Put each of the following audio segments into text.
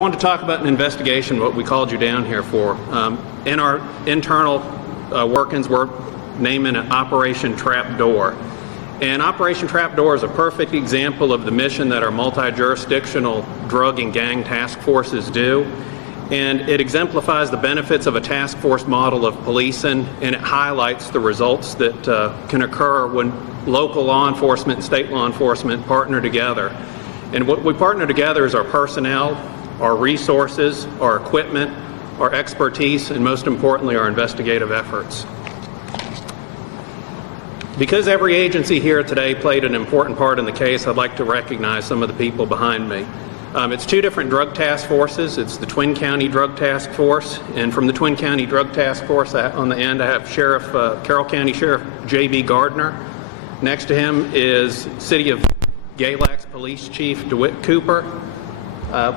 I want to talk about an investigation, what we called you down here for. In our internal workings, we're naming it Operation Trapdoor. And Operation Trapdoor is a perfect example of the mission that our multi-jurisdictional drug and gang task forces do. And it exemplifies the benefits of a task force model of policing, and it highlights the results that can occur when local law enforcement and state law enforcement partner together. And what we partner together is our personnel, our resources, our equipment, our expertise, and most importantly, our investigative efforts. Because every agency here today played an important part in the case, I'd like to recognize some of the people behind me. It's two different drug task forces. It's the Twin County Drug Task Force, and from the Twin County Drug Task Force, on the end I have Carroll County Sheriff J.B. Gardner. Next to him is City of Galax Police Chief DeWitt Cooper.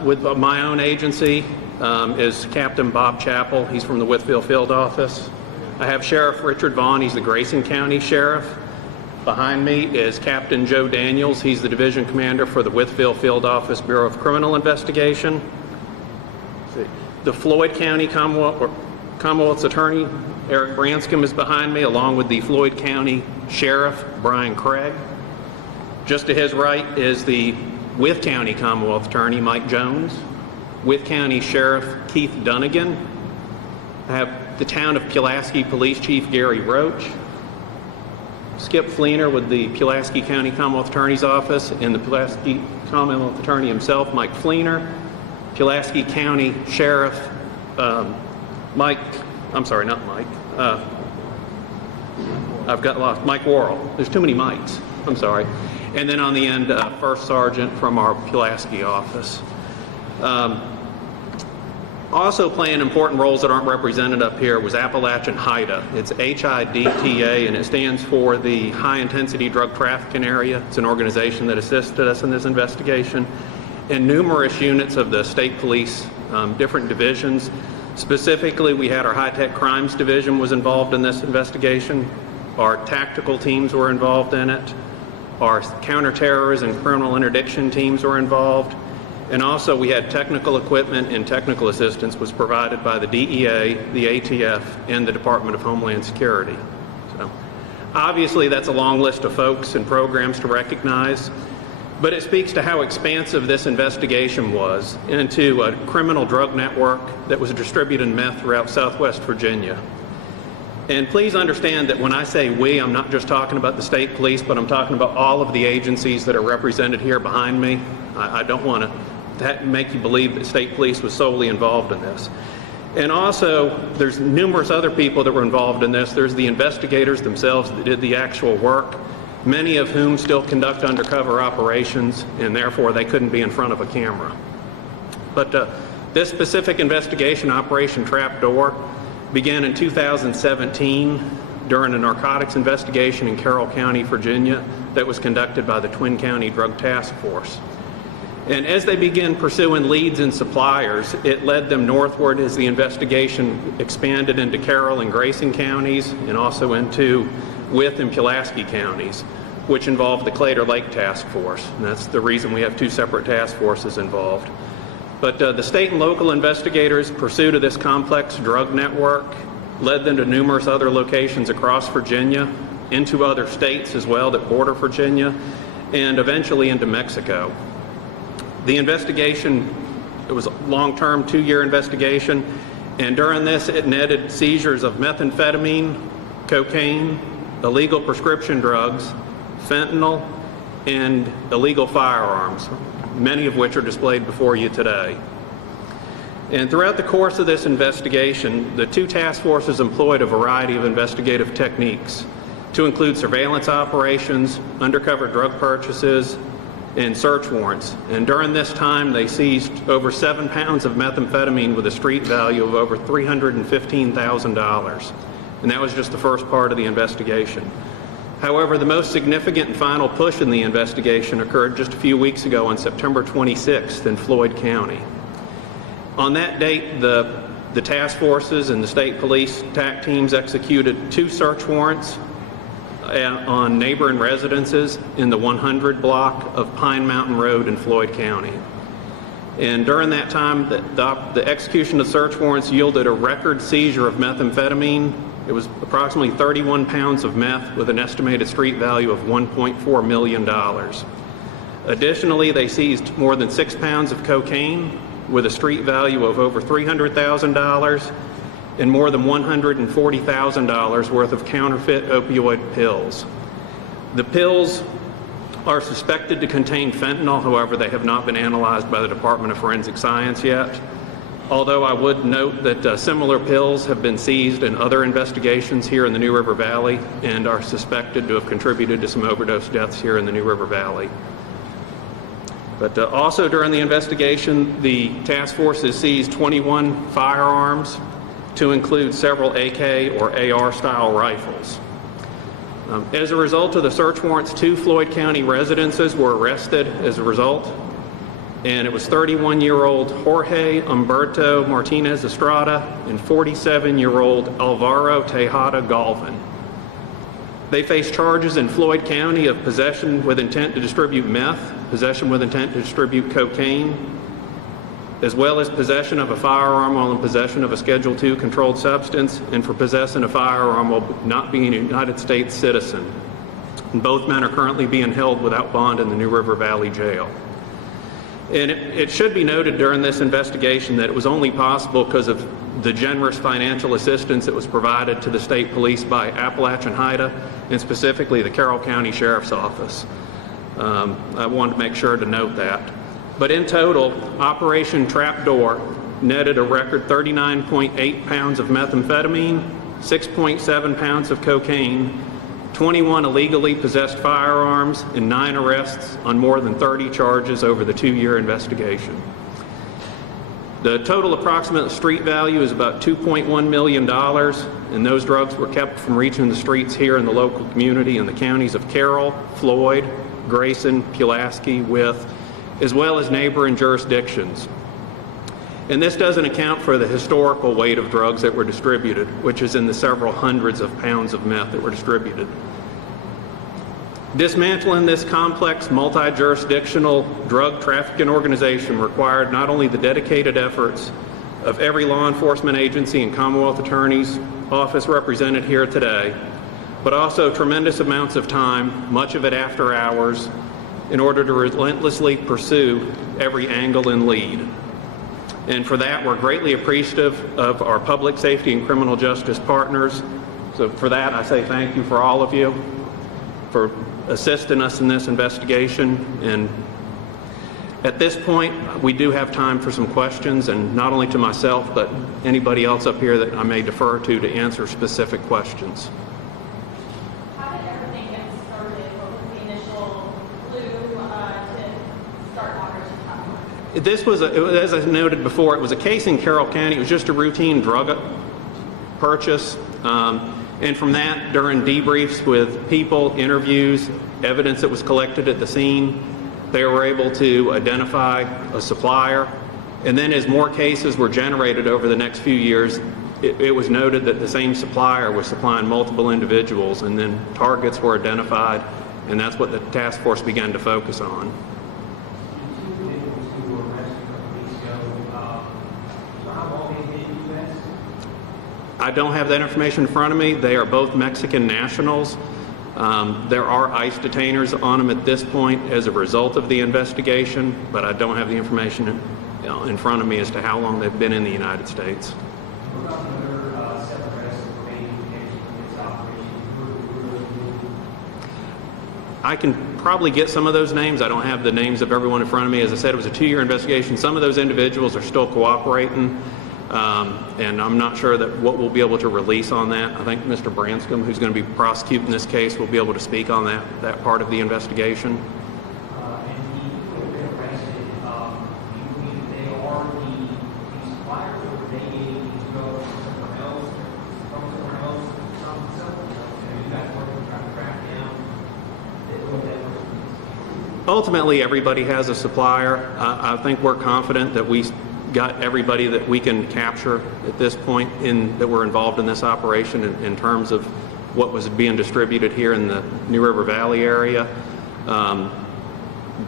With my own agency is Captain Bob Chappell. He's from the Whitfield Field Office. I have Sheriff Richard Vaughn. He's the Grayson County Sheriff. Behind me is Captain Joe Daniels. He's the Division Commander for the Whitfield Field Office Bureau of Criminal Investigation. The Floyd County Commonwealth's Attorney Eric Branscombe is behind me, along with the Floyd County Sheriff Brian Craig. Just to his right is the Wythe County Commonwealth Attorney Mike Jones, Wythe County Sheriff Keith Dunnigan. I have the Town of Pulaski Police Chief Gary Roach, Skip Fleener with the Pulaski County Commonwealth Attorney's Office, and the Pulaski Commonwealth Attorney himself, Mike Fleener, Pulaski County Sheriff Mike Worrell. There's too many Mikes. I'm sorry. And then on the end, First Sergeant from our Pulaski office. Also playing important roles that aren't represented up here was Appalachian HIDTA. It's HIDTA, and it stands for the High Intensity Drug Trafficking Area. It's an organization that assisted us in this investigation. And numerous units of the state police, different divisions. Specifically, we had our high-tech crimes division was involved in this investigation. Our tactical teams were involved in it. Our counterterrorism and criminal interdiction teams were involved. And also we had technical equipment and technical assistance was provided by the DEA, the ATF, and the Department of Homeland Security. So obviously that's a long list of folks and programs to recognize, but it speaks to how expansive this investigation was into a criminal drug network that was distributing meth throughout Southwest Virginia. And please understand that when I say we, I'm not just talking about the state police, but I'm talking about all of the agencies that are represented here behind me. I don't want to make you believe that state police was solely involved in this. And also, there's numerous other people that were involved in this. There's the investigators themselves that did the actual work, many of whom still conduct undercover operations, and therefore they couldn't be in front of a camera. But this specific investigation, Operation Trapdoor, began in 2017 during a narcotics investigation in Carroll County, Virginia, that was conducted by the Twin County Drug Task Force. And as they began pursuing leads and suppliers, it led them northward as the investigation expanded into Carroll and Grayson counties and also into Wythe and Pulaski counties, which involved the Claytor Lake Task Force. And that's the reason we have two separate task forces involved. But the state and local investigators' pursuit of this complex drug network led them to numerous other locations across Virginia, into other states as well that border Virginia, and eventually into Mexico. The investigation, it was a long-term, 2-year investigation, and during this it netted seizures of methamphetamine, cocaine, illegal prescription drugs, fentanyl, and illegal firearms, many of which are displayed before you today. And throughout the course of this investigation, the two task forces employed a variety of investigative techniques to include surveillance operations, undercover drug purchases, and search warrants. And during this time, they seized over 7 pounds of methamphetamine with a street value of over $315,000. And that was just the first part of the investigation. However, the most significant and final push in the investigation occurred just a few weeks ago on September 26th in Floyd County. On that date, the task forces and the state police TAC teams executed 2 search warrants on neighboring residences in the 100 block of Pine Mountain Road in Floyd County. And during that time, the execution of search warrants yielded a record seizure of methamphetamine. It was approximately 31 pounds of meth with an estimated street value of $1.4 million. Additionally, they seized more than 6 pounds of cocaine with a street value of over $300,000 and more than $140,000 worth of counterfeit opioid pills. The pills are suspected to contain fentanyl. However, they have not been analyzed by the Department of Forensic Science yet. Although I would note that similar pills have been seized in other investigations here in the New River Valley and are suspected to have contributed to some overdose deaths here in the New River Valley. But also during the investigation, the task force has seized 21 firearms, to include several AK or AR style rifles. As a result of the search warrants, 2 Floyd County residences were arrested as a result, and it was 31-year-old Jorge Humberto Martinez Estrada and 47-year-old Alvaro Tejada Galvin. They face charges in Floyd County of possession with intent to distribute meth, possession with intent to distribute cocaine, as well as possession of a firearm while in possession of a Schedule II controlled substance, and for possessing a firearm while not being a United States citizen. And both men are currently being held without bond in the New River Valley Jail. And it should be noted during this investigation that it was only possible because of the generous financial assistance that was provided to the state police by Appalachian HIDA, and specifically the Carroll County Sheriff's Office. I wanted to make sure to note that. But in total, Operation Trapdoor netted a record 39.8 pounds of methamphetamine, 6.7 pounds of cocaine, 21 illegally possessed firearms, and 9 arrests on more than 30 charges over the 2-year investigation. The total approximate street value is about $2.1 million, and those drugs were kept from reaching the streets here in the local community in the counties of Carroll, Floyd, Grayson, Pulaski, Wythe, as well as neighboring jurisdictions. And this doesn't account for the historical weight of drugs that were distributed, which is in the several hundreds of pounds of meth that were distributed. Dismantling this complex, multi-jurisdictional drug trafficking organization required not only the dedicated efforts of every law enforcement agency and Commonwealth Attorney's Office represented here today, but also tremendous amounts of time, much of it after hours, in order to relentlessly pursue every angle and lead. And for that, we're greatly appreciative of our public safety and criminal justice partners. So for that, I say thank you for all of you for assisting us in this investigation. And at this point, we do have time for some questions, and not only to myself, but anybody else up here that I may defer to answer specific questions. How did everything get started? What was the initial clue to start Operation Trapdoor? This was, as I noted before, it was a case in Carroll County. It was just a routine drug purchase. And from that, during debriefs with people, interviews, evidence that was collected at the scene, they were able to identify a supplier. And then as more cases were generated over the next few years, it was noted that the same supplier was supplying multiple individuals, and then targets were identified, and that's what the task force began to focus on. I don't have that information in front of me. They are both Mexican nationals. There are ICE detainers on them at this point as a result of the investigation, but I don't have the information in front of me as to how long they've been in the United States. What about the other 7 arrests that were made in connection with this operation? I can probably get some of those names. I don't have the names of everyone in front of me. As I said, it was a 2-year investigation. Some of those individuals are still cooperating. And I'm not sure that what we'll be able to release on that. I think Mr. Branscombe, who's going to be prosecuting this case, will be able to speak on that part of the investigation. And the people that have been arrested, do you believe they are the suppliers, or they go somewhere else, and you guys working to try to track down what that person is? Ultimately, everybody has a supplier. I think we're confident that we got everybody that we can capture at this point that were involved in this operation in terms of what was being distributed here in the New River Valley area.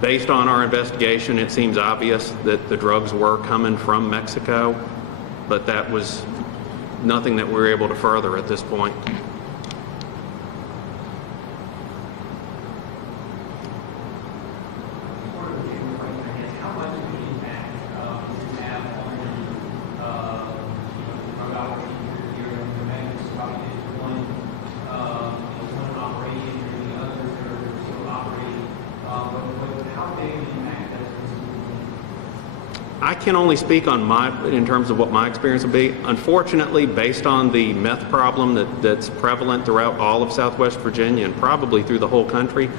Based on our investigation, it seems obvious that the drugs were coming from Mexico, but that was nothing that we were able to further at this point. Sort of a different question, I guess. How much of an impact does this have on the drug operation here? The Mexico probably is one operation, or the others are still operating. But how big an impact does this have? I can only speak on in terms of what my experience would be. Unfortunately, based on the meth problem that's prevalent throughout all of Southwest Virginia and probably through the whole country,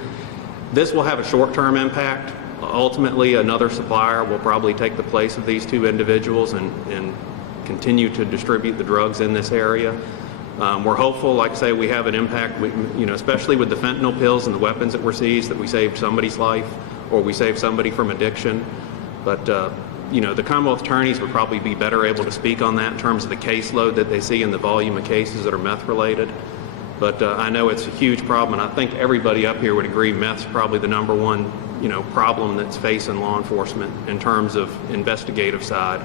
this will have a short-term impact. Ultimately, another supplier will probably take the place of these two individuals and continue to distribute the drugs in this area. We're hopeful, like I say, we have an impact, especially with the fentanyl pills and the weapons that were seized, that we saved somebody's life or we saved somebody from addiction. But the Commonwealth attorneys would probably be better able to speak on that in terms of the caseload that they see and the volume of cases that are meth related. But I know it's a huge problem, and I think everybody up here would agree meth's probably the number one, problem that's facing law enforcement in terms of investigative side.